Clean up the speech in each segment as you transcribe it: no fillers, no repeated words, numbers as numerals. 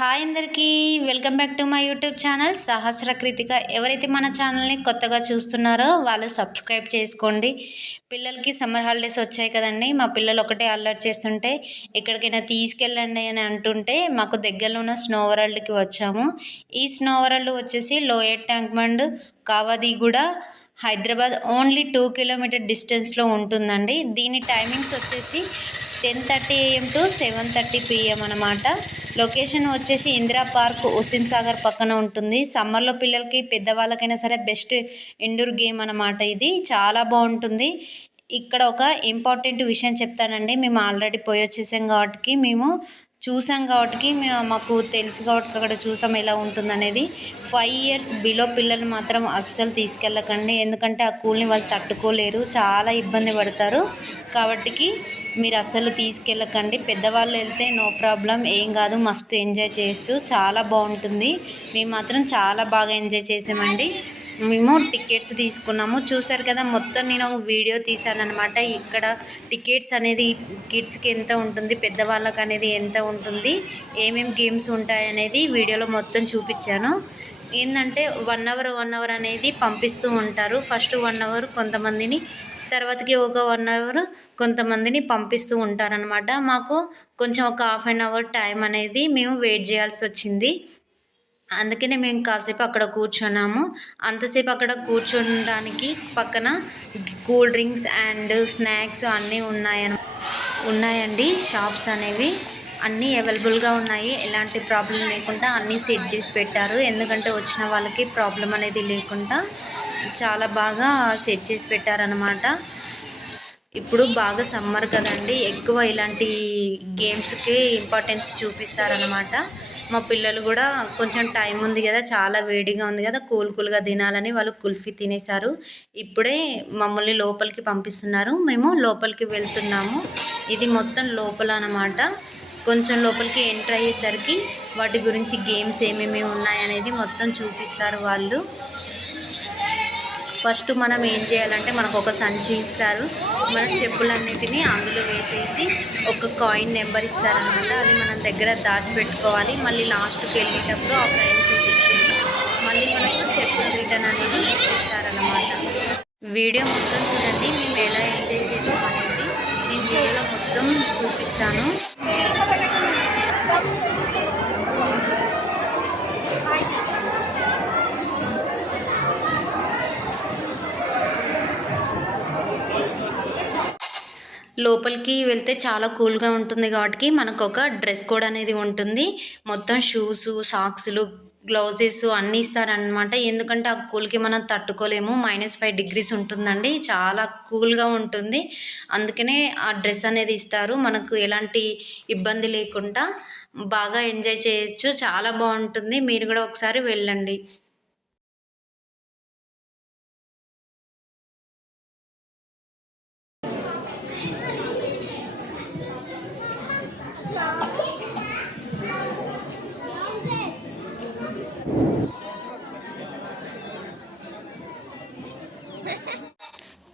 Hi అందరికీ welcome back to my YouTube channel Sahasra Krithika. ఎవరైతే మన ఛానల్ని కొత్తగా చూస్తున్నారో వాళ్ళు సబ్స్క్రైబ్ చేసుకోండి. పిల్లలకి సమ్మర్ హాలిడేస్ వచ్చాయి కదండి. మా పిల్లలు ఒకటే అల్లరి చేస్తుంటే ఎక్కడికైనా తీసుకెళ్ళండి అని అంటుంటే మాకు దగ్గరలో ఉన్న స్నో వరల్డ్కి వచ్చాము. ఈ స్నో వరల్డ్ వచ్చేసి lower tank bund, Kavadiguda, Hyderabad only 2 kilometre డిస్టెన్స్లో ఉంటుందండి. దీని టైమింగ్స్ వచ్చేసి 10:30 AM టు 7:30 PM అనమాట. లొకేషన్ వచ్చేసి ఇందిరా పార్క్, హుస్సేన్ సాగర్ పక్కన ఉంటుంది. సమ్మర్లో పిల్లలకి పెద్దవాళ్ళకైనా సరే బెస్ట్ ఇండోర్ గేమ్ అనమాట. ఇది చాలా బాగుంటుంది. ఇక్కడ ఒక ఇంపార్టెంట్ విషయం చెప్తానండి. మేము ఆల్రెడీ పోయి వచ్చేసాం కాబట్టి చూసాం కాబట్టి మాకు తెలుసు కాబట్టి అక్కడ చూసాం ఎలా ఉంటుందనేది. 5 years బిలో పిల్లలు మాత్రం అస్సలు తీసుకెళ్ళకండి. ఎందుకంటే ఆ కూల్ని వాళ్ళు తట్టుకోలేరు, చాలా ఇబ్బంది పడతారు. కాబట్టి మీరు అస్సలు తీసుకెళ్ళకండి. పెద్దవాళ్ళు వెళ్తే నో ప్రాబ్లం, ఏం కాదు, మస్తు ఎంజాయ్ చేయొచ్చు, చాలా బాగుంటుంది. మేము మాత్రం చాలా బాగా ఎంజాయ్ చేసామండి. మేము టికెట్స్ తీసుకున్నాము, చూసారు కదా. మొత్తం నేను వీడియో తీసాను అనమాట. ఇక్కడ టికెట్స్ అనేది కిడ్స్కి ఎంత ఉంటుంది, పెద్దవాళ్ళకి అనేది ఎంత ఉంటుంది, ఏమేమి గేమ్స్ ఉంటాయి అనేది వీడియోలో మొత్తం చూపించాను. ఏంటంటే 1 hour అనేది పంపిస్తూ ఉంటారు. ఫస్ట్ 1 hour కొంతమందిని, తర్వాతకి ఒక 1 hour కొంతమందిని పంపిస్తూ ఉంటారనమాట. మాకు కొంచెం ఒక 1/2 hour టైం అనేది మేము వెయిట్ చేయాల్సి వచ్చింది. అందుకనే మేము కాసేపు అక్కడ కూర్చున్నాము. అంతసేపు అక్కడ కూర్చోడానికి పక్కన కూల్ డ్రింక్స్ అండ్ స్నాక్స్ అన్నీ ఉన్నాయండి. షాప్స్ అనేవి అన్నీ అవైలబుల్గా ఉన్నాయి. ఎలాంటి ప్రాబ్లం లేకుండా అన్నీ సెట్ చేసి పెట్టారు. ఎందుకంటే వచ్చిన వాళ్ళకి ప్రాబ్లం అనేది లేకుండా చాలా బాగా సెట్ చేసి పెట్టారనమాట. ఇప్పుడు బాగా సమ్మర్ కదండి, ఎక్కువ ఇలాంటి గేమ్స్కి ఇంపార్టెన్స్ చూపిస్తారనమాట. మా పిల్లలు కూడా కొంచెం టైం ఉంది కదా, చాలా వేడిగా ఉంది కదా, కూల్గా తినాలని వాళ్ళు కుల్ఫీ తినేశారు. ఇప్పుడే మమ్మల్ని లోపలికి పంపిస్తున్నారు. మేము లోపలికి వెళ్తున్నాము. ఇది మొత్తం లోపల అనమాట. కొంచెం లోపలికి ఎంటర్ అయ్యేసరికి వాటి గురించి గేమ్స్ ఏమేమి ఉన్నాయనేది మొత్తం చూపిస్తారు వాళ్ళు. ఫస్ట్ మనం ఏం చేయాలంటే మనకు ఒక సంచి ఇస్తారు. మన చెప్పులన్నిటినీ అందులో వేసేసి ఒక కాయిన్ నెంబర్ ఇస్తారనమాట. అది మనం దగ్గర దాచిపెట్టుకోవాలి. మళ్ళీ లాస్ట్కి వెళ్ళేటప్పుడు ఆ కాయిన్ చూపిస్తుంది. మళ్ళీ మనకు చెప్పులు రిటర్న్ అనేది ఇస్తారనమాట. వీడియో మొత్తం చూడండి, మేము ఎలా ఎంజాయ్ చేసామనేది నేను వీడియోలో మొత్తం చూపిస్తాను. లోపలికి వెళ్తే చాలా కూల్గా ఉంటుంది కాబట్టి మనకు ఒక డ్రెస్ కోడ్ అనేది ఉంటుంది. మొత్తం షూస్, సాక్స్లు, గ్లౌజెస్ అన్నీ ఇస్తారనమాట. ఎందుకంటే ఆ కూల్కి మనం తట్టుకోలేము. -5 degrees ఉంటుందండి, చాలా కూల్గా ఉంటుంది. అందుకనే ఆ డ్రెస్ అనేది ఇస్తారు. మనకు ఎలాంటి ఇబ్బంది లేకుండా బాగా ఎంజాయ్ చేయొచ్చు, చాలా బాగుంటుంది. మీరు కూడా ఒకసారి వెళ్ళండి.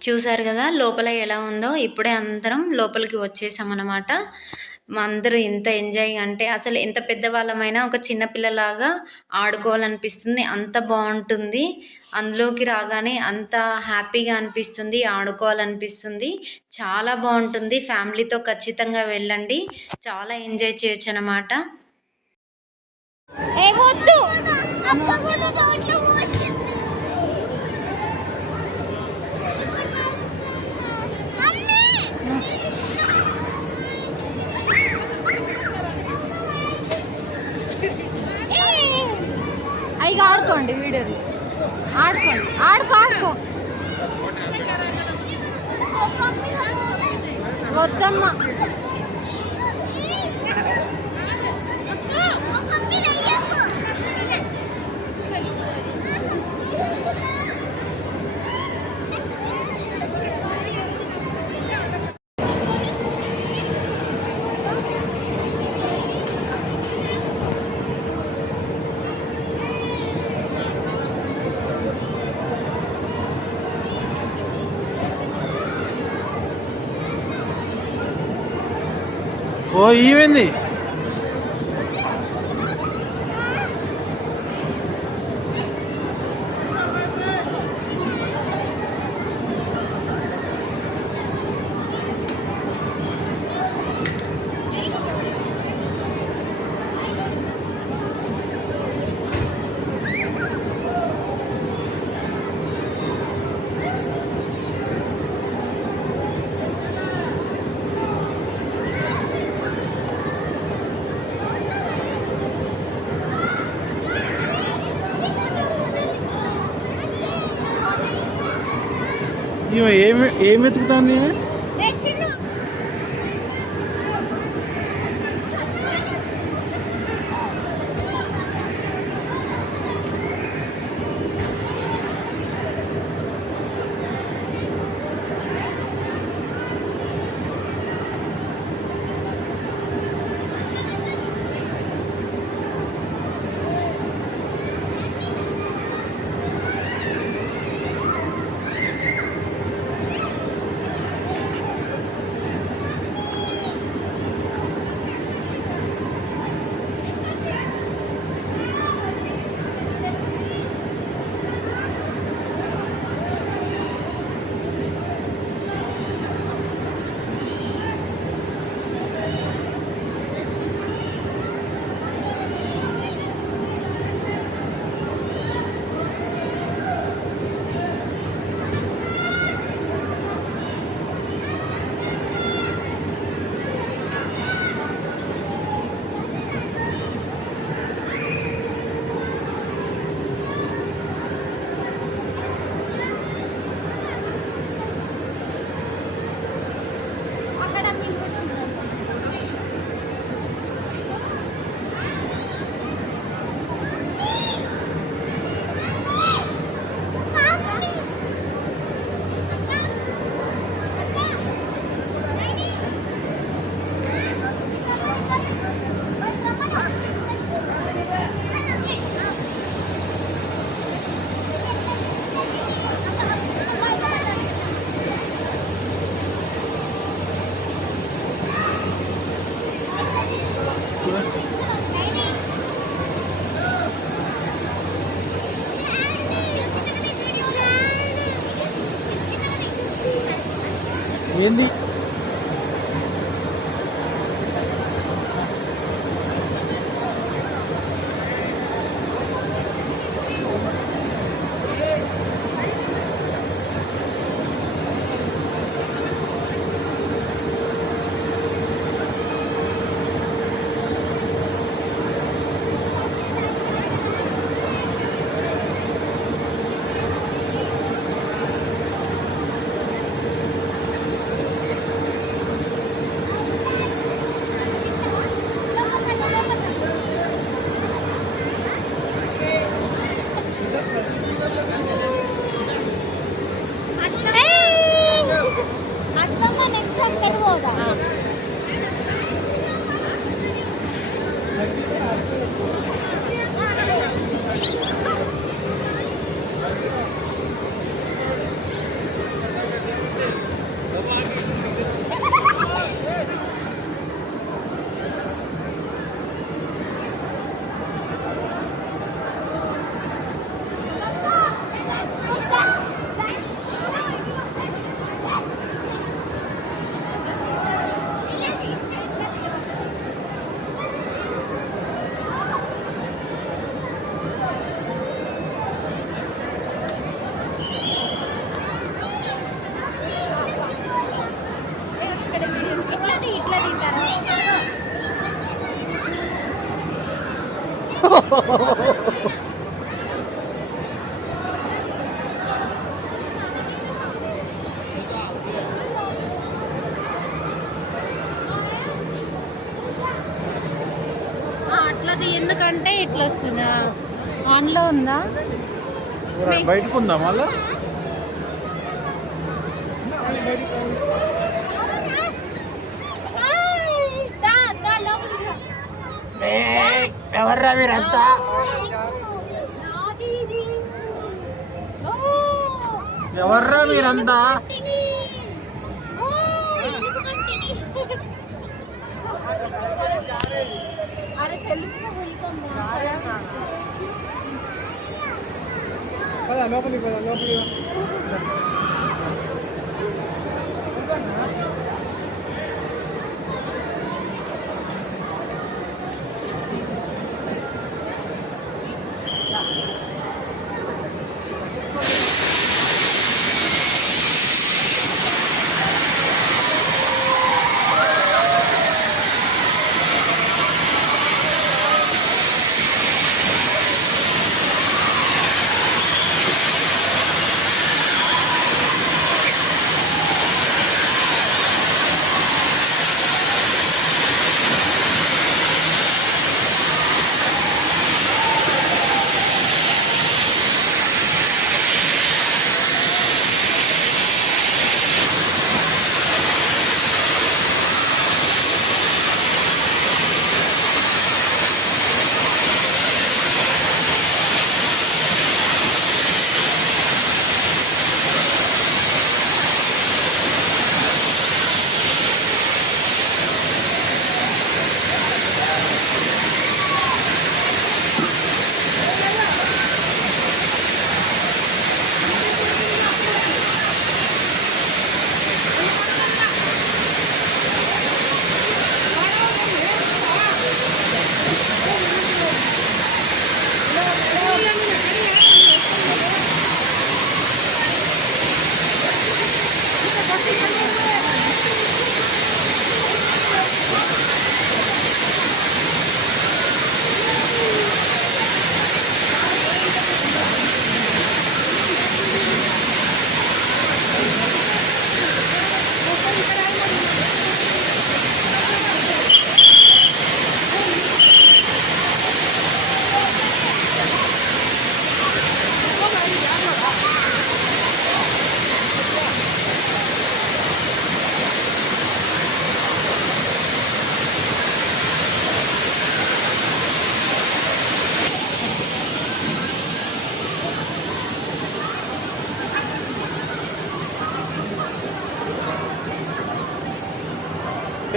చూసారు కదా లోపల ఎలా ఉందో. ఇప్పుడే అందరం లోపలికి వచ్చేసామన్నమాట. అందరూ ఎంత ఎంజాయ్ అంటే అసలు ఎంత పెద్దవాళ్ళమైనా ఒక చిన్నపిల్లలాగా ఆడుకోవాలనిపిస్తుంది. అంత బాగుంటుంది. అందులోకి రాగానే అంత హ్యాపీగా అనిపిస్తుంది, ఆడుకోవాలనిపిస్తుంది. చాలా బాగుంటుంది. ఫ్యామిలీతో ఖచ్చితంగా వెళ్ళండి, చాలా ఎంజాయ్ చేయొచ్చు అన్నమాట. అవి ఆడుకోండి, వీడియోలు ఆడుకోండి, ఆడుకో వద్దమ్మా. ఓ ఈవెంది ఈమె ఏం వెతుకుతుంది ఈమె? ఏంది? అట్లది ఎందుకంటే ఇట్లా వస్తుందా? ఆన్లో ఉందా? బయటకు ఉందా మళ్ళా? ఎవర్రా మీరంతా? ఎవర్రా మీరంతా? లోపలికి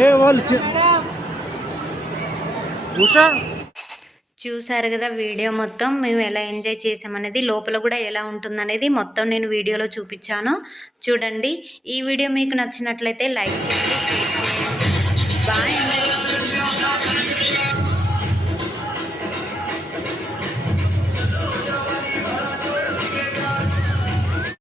ఏ వాళ్ళు ఉషా చూసారు కదా వీడియో మొత్తం మేము ఎలా ఎంజాయ్ చేసామనేది, లోపల కూడా ఎలా ఉంటుందనేది మొత్తం నేను వీడియోలో చూపించాను. చూడండి. ఈ వీడియో మీకు నచ్చినట్లయితే లైక్ చేయండి, షేర్ చేయండి. బాయ్ అందరికీ.